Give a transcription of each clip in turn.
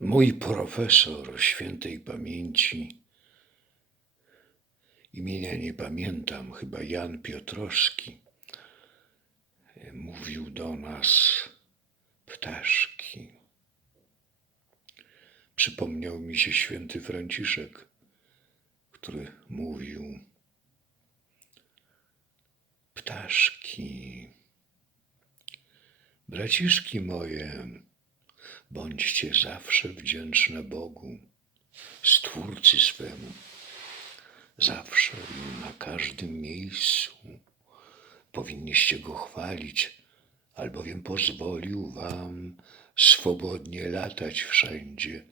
Mój profesor świętej pamięci, imienia nie pamiętam, chyba Jan Piotrowski, mówił do nas ptaszki. Przypomniał mi się święty Franciszek, który mówił ptaszki. Braciszki moje, bądźcie zawsze wdzięczne Bogu, Stwórcy swemu, zawsze i na każdym miejscu. Powinniście Go chwalić, albowiem pozwolił wam swobodnie latać wszędzie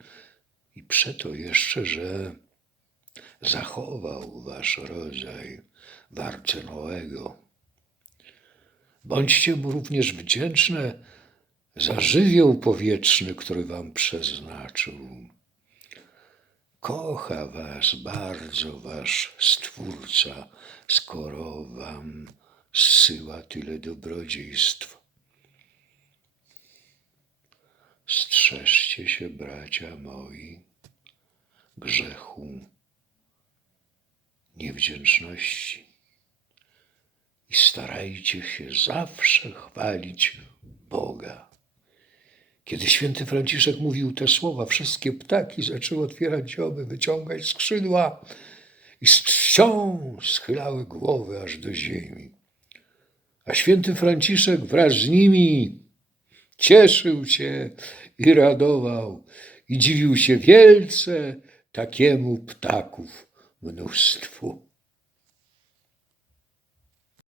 i przeto jeszcze, że zachował wasz rodzaj w Arce Noego. Bądźcie mu również wdzięczne za żywioł powietrzny, który wam przeznaczył. Kocha was bardzo wasz Stwórca, skoro wam zsyła tyle dobrodziejstw. Strzeżcie się, bracia moi, grzechu niewdzięczności i starajcie się zawsze chwalić Boga. Kiedy święty Franciszek mówił te słowa, wszystkie ptaki zaczęły otwierać dzioby, wyciągać skrzydła i z czcią schylały głowy aż do ziemi. A święty Franciszek wraz z nimi cieszył się i radował i dziwił się wielce takiemu ptaków mnóstwu.